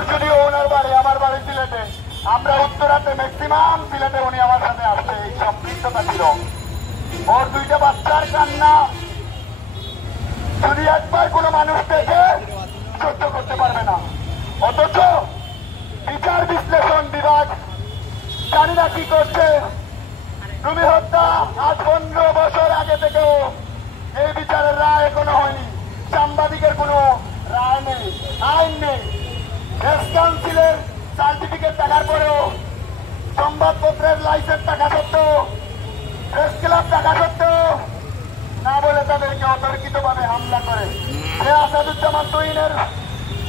গাজীপুর যদিও ওনার বাড়ি, আমার বাড়ি সিলেটে। আমরা উত্তরাতে ম্যাক্সিমাম সিলেটে উনি আমার সাথে আসছে। এই সম্পৃক্ততা ছিল ওর দুইটা বাচ্চার কান্না যদি একবার কোনো মানুষ দেখে সহ্য করতে পারবে না। অথচ বিচার বিশ্লেষণ বিভাগ জানি না কি করছে। তুমি হত্যা আজ 15 বছর আগে থেকেও এই বিচারের রায় এখনো হয়নি। সাংবাদিকের কোনো রায় নেই, আইন নেই। প্রেস কাউন্সিলের সার্টিফিকেট থাকার পরেও, সংবাদপত্রের লাইসেন্স থাকা সত্ত্বেও, প্রেস ক্লাব থাকা সত্ত্বেও না বলে তাদেরকে অতর্কিতভাবে হামলা করে। আসাদুজ্জামান তুহিনের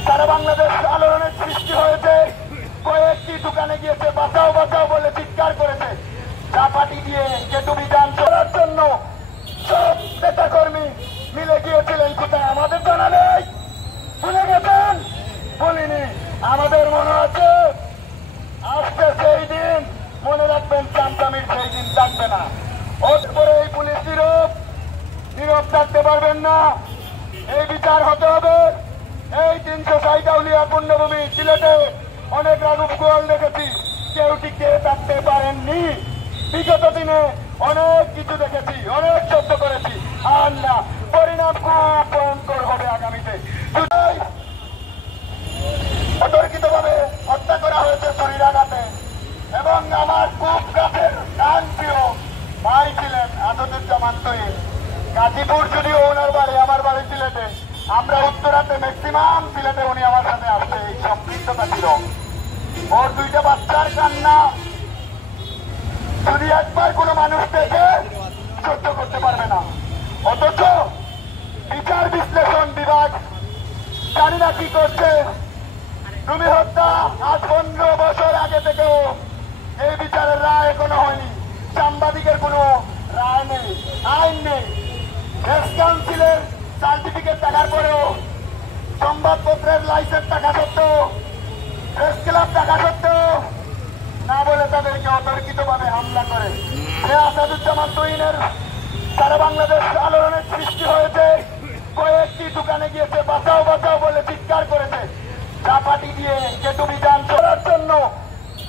সারা বাংলাদেশ আলোড়নের সৃষ্টি হয়েছে। কয়েকটি দোকানে গিয়েছে, বাঁচাও বাঁচাও বলে চিৎকার করেছে। চাপাটি দিয়ে কেটুবিধান করার জন্য সব নেতা কর্মী মিলে গিয়েছিলেন। কোথায় আমাদের জানা নেই, ভুলে গেছেন? বলিনি, আমাদের মনে আছে। আসছে সেই দিন, মনে রাখবেন, চামচামির সেই দিন থাকবে না। ওপরে এই পুলিশ নীরব থাকতে পারবেন না। এই বিচার হতে হবে। এই 360 আউলিয়া পুণ্যভূমি সিলেটে অনেক রাজুক গোয়াল দেখেছি, কেউ টিকে থাকতে পারেননি। বিগত দিনে অনেক কিছু দেখেছি, অনেক সহ্য করেছি। আর না, পরিণাম খুব ভয়ঙ্কর হবে আগামীতে। অতর্কিতভাবে হত্যা করা হয়েছে চুরিরাঘাতে, এবং আমার খুব কাছের গান প্রিয় ভাই ছিলেন আসাদুজ্জামান তুহিন। গাজীপুর যদিও ওনার বাড়ি, আমার বাড়ি সিলেটে। আমরা উত্তরাতে ম্যাক্সিমাম সিলেটে উনি আমার সাথে আসছে। এই সম্পৃক্ততা ছিল ওর দুইটা বাচ্চার কান্না যদি একবার কোনো মানুষ দেখে সহ্য করতে পারবে না। অথচ বিচার বিশ্লেষণ বিভাগ জানি না কি করছে। তুমি হত্যা আজ 15 বছর আগে থেকেও এই বিচারের রায় এখনো হয়নি। সাংবাদিকের কোনো রায় নেই, আইন নেই। প্রেস কাউন্সিলের সার্টিফিকেট থাকার পরেও, সংবাদপত্রের লাইসেন্স থাকা সত্ত্বেও, প্রেস ক্লাব থাকা সত্ত্বেও না বলে তাদেরকে অতর্কিতভাবে হামলা করে। আসাদুজ্জামান তুহিনের সারা বাংলাদেশ আলোড়নের সৃষ্টি হয়েছে। কয়েকটি দোকানে গিয়েছে, বাঁচাও বাঁচাও বলে চিৎকার করেছে। চাপাটি দিয়ে কেটুবিধান করার জন্য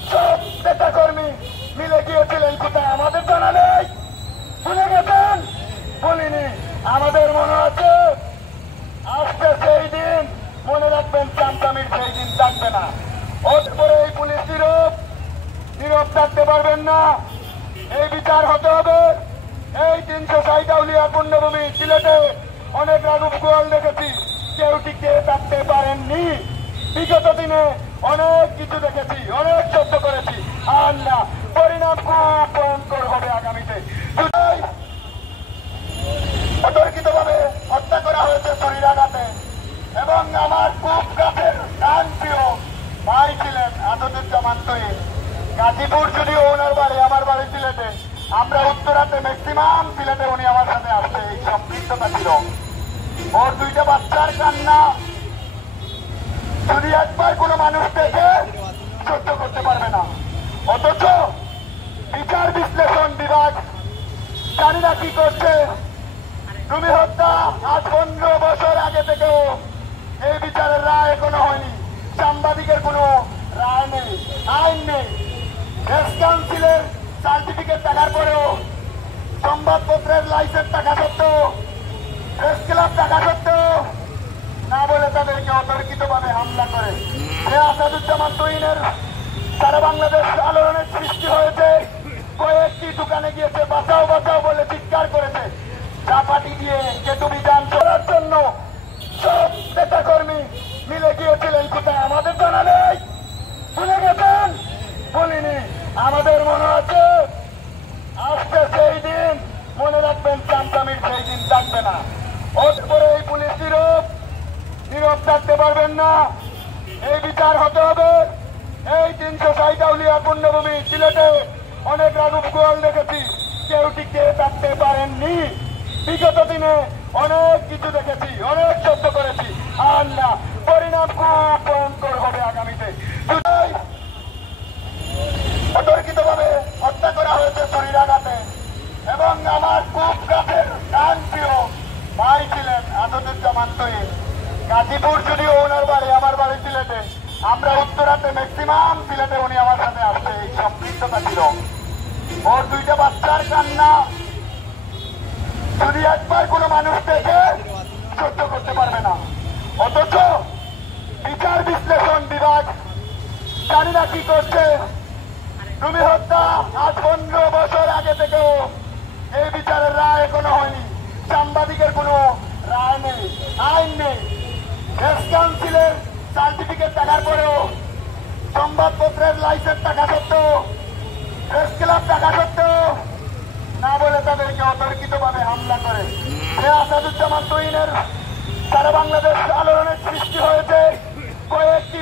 সব নেতা কর্মী মিলে গিয়েছিলেন। কোথায় আমাদের জানা নেই, ভুলে গেছেন? বলিনি, আমাদের মনে আছে। আসছে সেই দিন, মনে রাখবেন, চামচামির সেই দিন থাকবে না। ওপরে এই পুলিশ নীরব থাকতে পারবেন না। এই বিচার হতে হবে। এই 360 আউলিয়া পুণ্যভূমি সিলেটে অনেক রাজুক গোয়াল দেখেছি, কেউ টিকে থাকতে পারেননি। বিগত দিনে অনেক কিছু দেখেছি, অনেক সহ্য করেছি। আর না, পরিণাম খুব ভয়ঙ্কর হবে আগামীতে। অতর্কিতভাবে হত্যা করা হয়েছে চুরিরাঘাতে, এবং আমার খুব কাছের গান প্রিয় ভাই ছিলেন আসাদুজ্জামান তুহিন। গাজীপুর যদিও ওনার বাড়ি, আমার বাড়ি সিলেটে। আমরা উত্তরাতে ম্যাক্সিমাম সিলেটে উনি আমার সাথে আসছে। এই সম্পৃক্ততা ছিল ওর দুইটা বাচ্চার কান্না যদি একবার কোনো মানুষ দেখে সহ্য করতে পারবে না। অথচ বিচার বিশ্লেষণ বিভাগ জানি না কি করছে। তুমি হত্যা আজ 15 বছর আগে থেকেও এই বিচারের রায় এখনো হয়নি। সাংবাদিকের কোনো রায় নেই, আইন নেই। প্রেস কাউন্সিলের সার্টিফিকেট থাকার পরেও, সংবাদপত্রের লাইসেন্স থাকা সত্ত্বেও, প্রেস ক্লাব থাকা সত্ত্বেও না বলে তাদেরকে অতর্কিতভাবে হামলা করে। আসাদুজ্জামান তুহিনের সারা বাংলাদেশ আলোড়নের সৃষ্টি হয়েছে। কয়েকটি দোকানে গিয়েছে, বাঁচাও বাঁচাও বলে চিৎকার করেছে। চাপাটি দিয়ে কেটুবিধান করার জন্য সব নেতা কর্মী মিলে গিয়েছিলেন। কোথায় আমাদের জানা নেই, ভুলে গেছেন? বলিনি, আমাদের মনে আছে। আসছে সেই দিন, মনে রাখবেন, চামচামির সেই দিন থাকবে না। ওপরে এই পুলিশ নীরব থাকতে পারবেন না। এই বিচার হতে হবে। এই 360 আউলিয়া পুণ্যভূমি সিলেটে অনেক রাজুক গোয়াল দেখেছি, কেউ টিকে থাকতে পারেননি। বিগত দিনে অনেক কিছু দেখেছি, অনেক সহ্য করেছি। আর না, পরিণাম খুব ভয়ঙ্কর হবে আগামীতে। অতর্কিতভাবে হত্যা করা হয়েছে চুরিরাঘাতে, এবং আমার খুব কাছের গান প্রিয় ভাই ছিলেন আসাদুজ্জামান তুহিন। গাজীপুর যদিও ওনার বাড়ি, আমার বাড়ি সিলেটে। আমরা উত্তরাতে ম্যাক্সিমাম সিলেটে উনি আমার সাথে আসছে, এই সম্পৃক্ততা ছিল। ওর দুইটা বাচ্চার কান্না যদি একবার কোনো মানুষ দেখে সহ্য করতে পারবে না, অথচ বিচার বিশ্লেষণ বিভাগ জানি না কি করছে। রুমি হত্যা আজ 15 বছর আগে থেকেও এই বিচারের রায় এখনো হয়নি, সাংবাদিকের কোনো রায় নেই, আইন নেই। প্রেস কাউন্সিলের সার্টিফিকেট থাকার পরেও, সংবাদপত্রের লাইসেন্স থাকা সত্ত্বেও, প্রেস ক্লাব থাকা সত্ত্বেও না বলে তাদেরকে অতর্কিতভাবে হামলা করে। আসাদুজ্জামান তুহিনের সারা বাংলাদেশ আলোড়নের সৃষ্টি হয়েছে। কয়েকটি